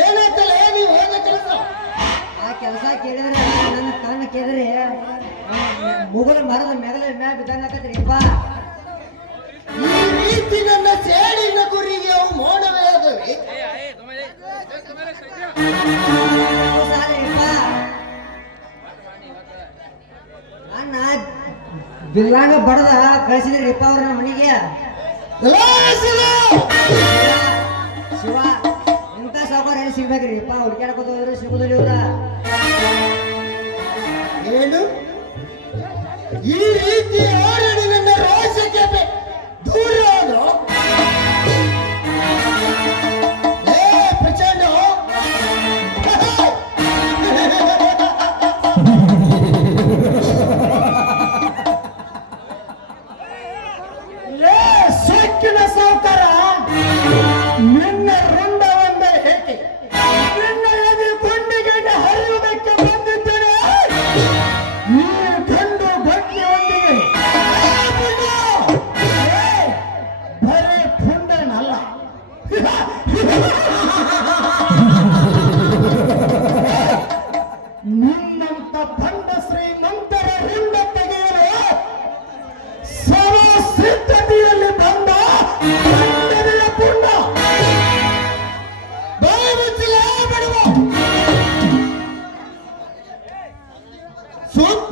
ಏನಾಯ್ತಲ್ಲ? ನೀವು ಹೋದ ಕೆಲಸ? ಆ ಕೆಲಸ ಕೇಳಿದ್ರೆ ನನ್ನ ಕಾರಣ ಕೇಳಿದ್ರೆ ಮುಗುಲ ಮರದ ಮೆಗಲ ಮ್ಯಾಗ ಬಿದ್ದಂಗಾಕತ್ರಿ ಬಾ ಈ ರೀತಿ ನನ್ನ ಸೇಡಿನ ಗುರಿಗೆ ಅವು ಮೋಡವೇ ಅದವೆ ಅಣ್ಣ ಬಿಲ್ಲಾಂಗ ಬಡದ ಕಳಿಸಿದ್ರಿ ಅಪ್ಪ ಅವ್ರ ಮನೆಗೆ. ಶಿವ ಇಂಥ ಸಾವುಕಾರ ಎಲ್ಲಿ ಸಿಗ್ಬೇಕ್ರಿ ಅಪ್ಪ ಹುಡ್ಕ್ಯಾಡಕ್ ಹೋದ್ರೆ ಸಿಗುದಿಲ್ಲ ಇವ್ರ. ಏನು? ಈ ರೀತಿ ಓಡಾಡಿ ನನ್ನ ರಾಜ್ಯಕ್ಕೆ ದೂರ ನೀವು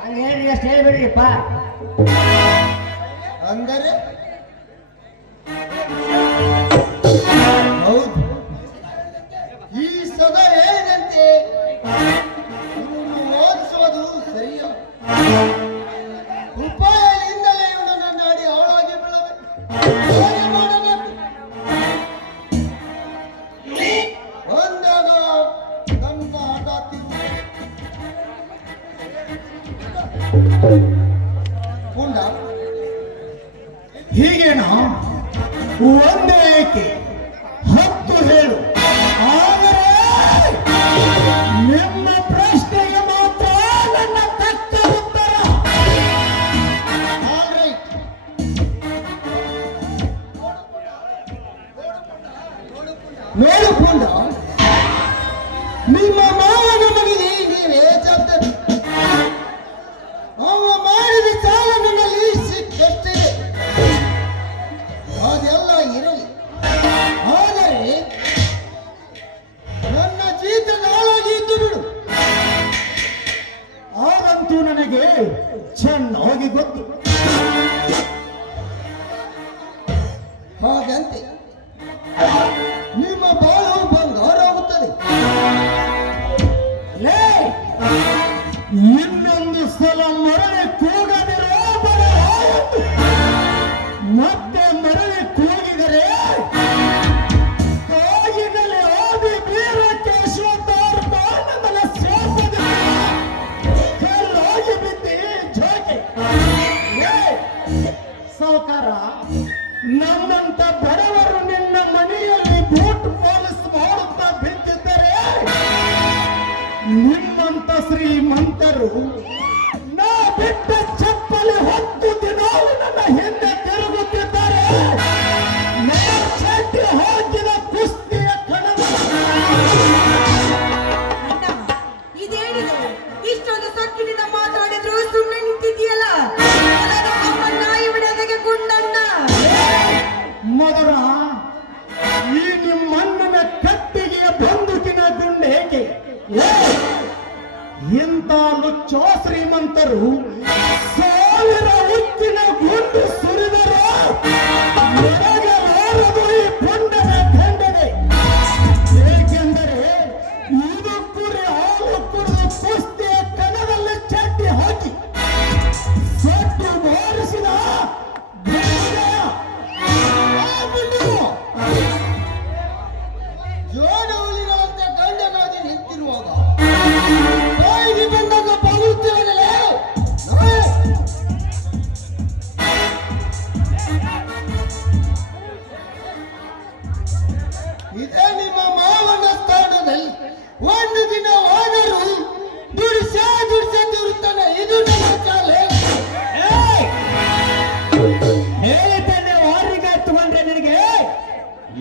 ಹಂಗ ಹೇಳ್ರಿ ಅಷ್ಟು ಹೇಳ್ಬಿಡ್ರಿಪ್ಪ. ಅಂದರೆ upon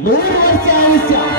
摩托家的小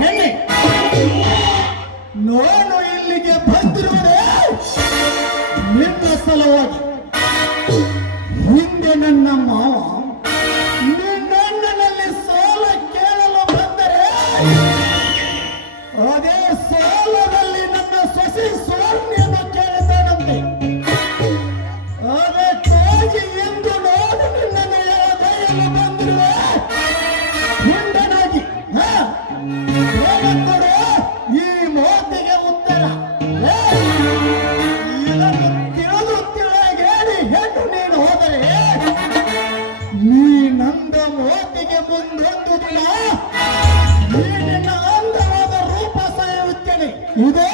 ಹೆಣ್ಣೆ ನೋನು ಇಲ್ಲಿಗೆ ಬಂದಿರುವುದೇ ನಿನ್ನ ಸಲುವಾಗಿ இதே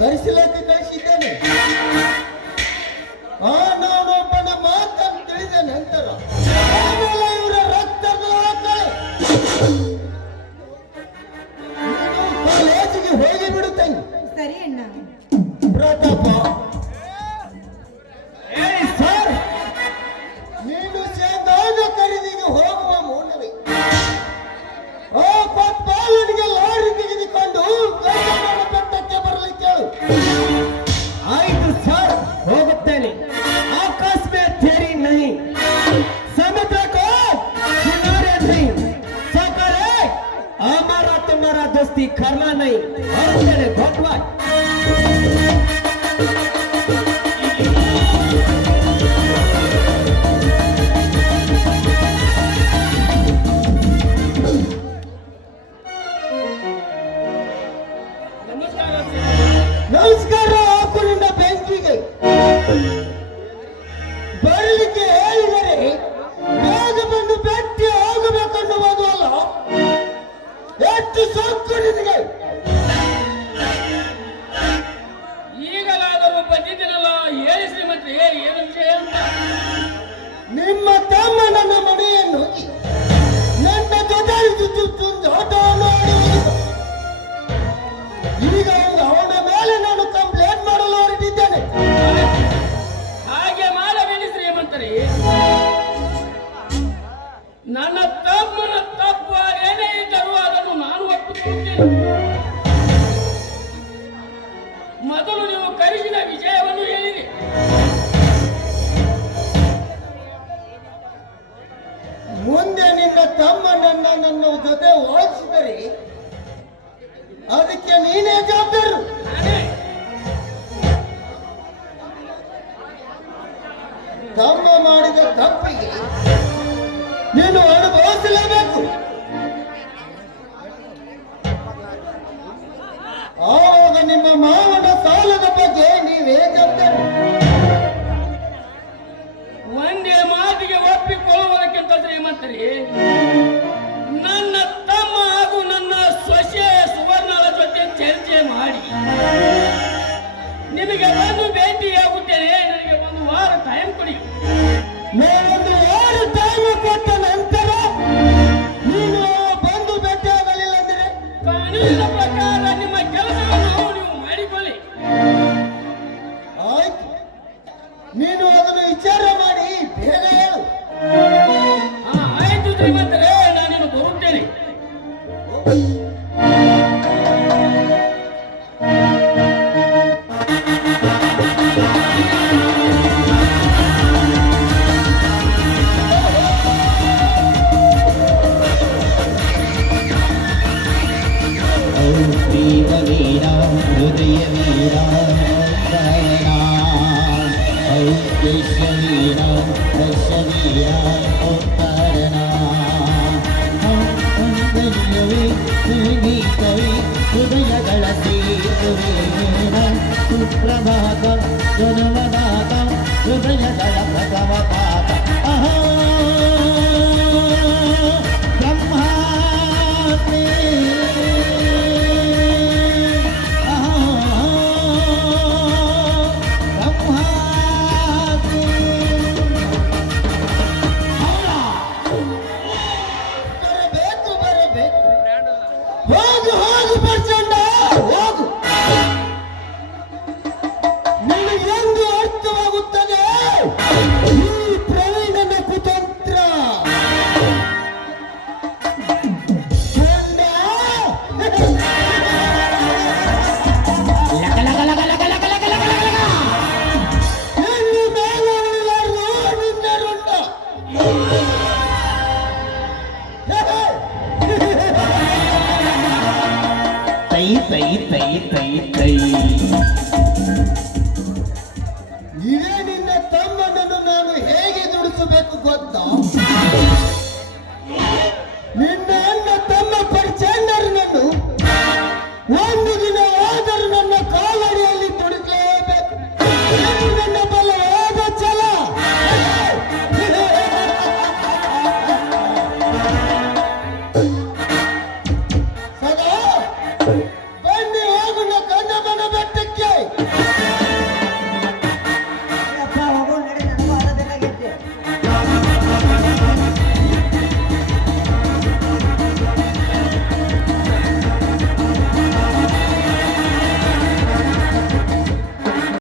ಧರಿಸಲೇಕ જબરદસ્તી કરવા નહીં. હરશે ને ભોગવાય 一个。ನೀನೇ ಜವಾಬ್ದಾರರು ತಮ್ಮ ಮಾಡಿದ ತಪ್ಪಿಗೆ ನೀನು ಅನುಭವಿಸಲೇಬೇಕು ಆವಾಗ ನಿಮ್ಮ ಮಾವನ ಸಾಲದ ಬಗ್ಗೆ ನೀವೇ ಜವಾಬ್ದಾರಿ? ಒಂದೇ ಮಾತಿಗೆ ಒಪ್ಪಿಕೊಳ್ಳುವುದಕ್ಕಿಂತ ಶ್ರೀಮಂತರಿ Não! 关岛。